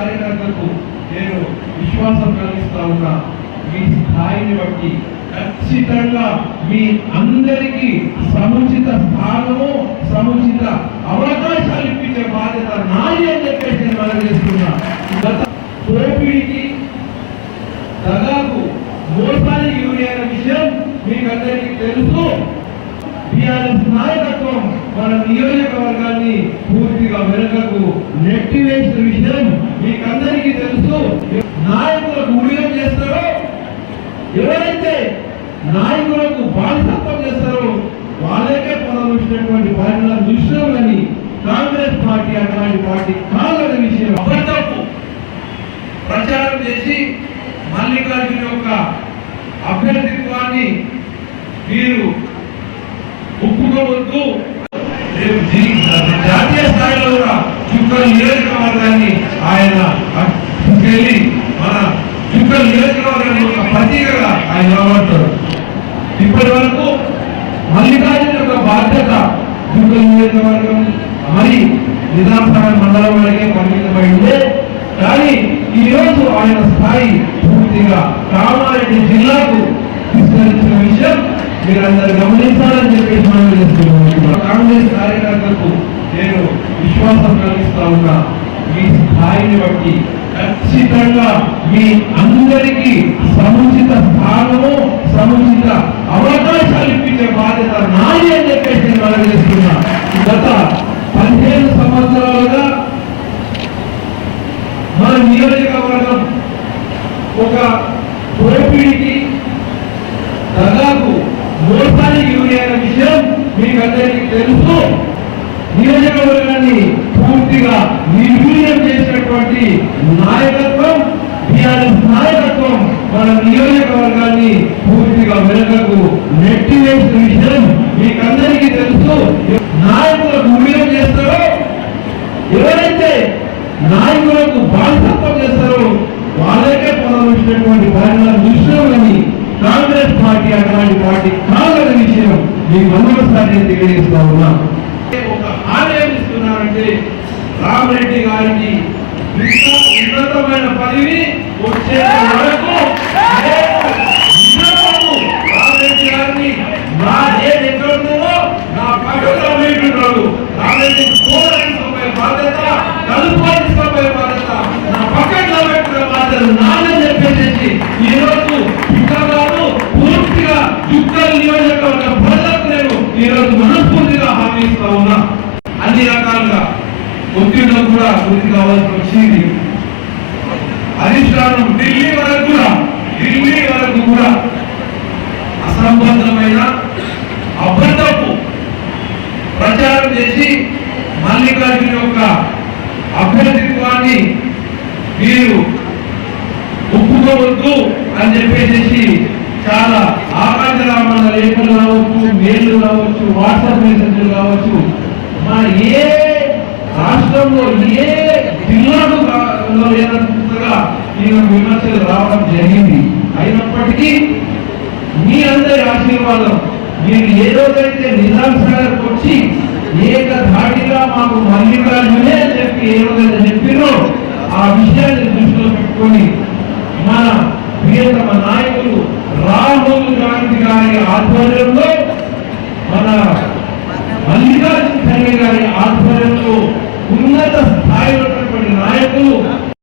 కార్యకర్తలకు నేను విశ్వాసం కలిగిస్తా ఉన్నా. మీ స్థాయిని బట్టి ఖచ్చితంగా మీ అందరికీ టీఆర్ఎస్ నాయకత్వం మన నియోజకవర్గాన్ని పూర్తిగా వెనుకకు నెట్టివేసిన విషయం మీకందరికీ తెలుసు. నాయకులకు ఉడియం చేస్తారో? ఎవరైతే నాయకులకు బానిసత్వం చేస్తారో వాళ్ళకే పొందవలసినటువంటి పరిణామాలు చూసినాం కానీ కాంగ్రెస్ పార్టీ అటువంటి పార్టీ కాదని విషయం అబద్ధపు ప్రచారం చేసి మల్లికార్జున యొక్క అభ్యర్థిత్వాన్ని మీరు ఒప్పుకోవద్దు జాతీయ స్థాయిలో కూడా చుక్కల నియోజకవర్గాన్ని ఆయన వెళ్ళి మన చుక్కల నియోజకవర్గాన్ని ఒక ప్రతీకగా ఆయన నిలబడతాడు ఇప్పటి వరకు మల్లికార్జున యొక్క బాధ్యత చుక్కల నియోజకవర్గం మరి నిజాంసాగర్ మండలం వరకే పంపించబడింది కానీ ఈరోజు ఆయన స్థాయి పూర్తిగా కామారెడ్డి జిల్లాకు విస్తరించిన విషయం మీరందరూ గమనించాలని చెప్పేసి మనం చేస్తున్నాం. కాంగ్రెస్ కార్యకర్తలకు నేను విశ్వాసం కలిగిస్తా ఉన్నా మీ స్థాయిని బట్టి ఖచ్చితంగా మీ అందరికీ సముచిత స్థానము సముచిత అవకాశాలు ఇప్పించే బాధ్యత నాది అని చెప్పేసి నేను మనం చేస్తున్నా. గత పదిహేను సంవత్సరాలుగా మన నియోజకవర్గం ఒక దోపిడీకి దాదాపు మోసానికి గురి అయిన విషయం మీకు అందరికీ తెలుసు నియోజకవర్గాన్ని పూర్తిగా నిర్వీర్యం చేసినటువంటి నాయకత్వం టిఆర్ఎస్ నాయకత్వం మన నియోజకవర్గాన్ని పూర్తిగా వెనుకకు నెట్టివేసిన విషయం మీకందరికీ తెలుసు. నాయకులకు ఉడియం చేస్తారో ఎవరైతే నాయకులకు బాధ్యత్వం చేస్తారో వాళ్ళకే పొందవలసినటువంటి పరిణామాలు చూసినాం కాంగ్రెస్ పార్టీ అటువంటి పార్టీ కాదనే విషయం మీకు మరొకసారి తెలియజేస్తా ఉన్నా. ఆదేశిస్తున్నారంటే రామరెడ్డి గారికి ఉన్నతమైన పదవి వచ్చే వరకు రామరెడ్డి గారిని నా ఏది ఎక్కడ నా పక్కన రామరెడ్డి రామరెడ్డి పోరాడించబోయే బాధ్యత కలుపు బాధ్యత నా పక్కన నిలబెట్టుకునే బాధ్యత నాన్న చెప్పేసి ఈరోజు ఒత్తిడిలో కూడా గురి కావాల్సి వచ్చింది అధిష్టానం ఢిల్లీ వరకు కూడా ఢిల్లీ వరకు కూడా అసంబద్ధమైన అబద్ధపు ప్రచారం చేసి మల్లికార్జున యొక్క అభ్యర్థిత్వాన్ని మీరు ఒప్పుకోవద్దు అని చెప్పేసి చాలా ఆకాంక్ష రాష్ట్రంలో ఏ జిల్లాకు కా- లేనంతగా ఈయన విమర్శలు రావడం జరిగింది. అయినప్పటికీ మీ అందరి ఆశీర్వాదం మీరు ఏ రోజైతే నిజాం సాగర్కి వచ్చి ఏకధాటిగా మాకు మల్లికార్జునే చెప్పి ఏ రోజైతే చెప్పినో ఆ విషయాన్ని దృష్టిలో పెట్టుకొని మన ప్రియతమ నాయకులు రాహుల్ గాంధీ గారి ఆధ్వర్యంలో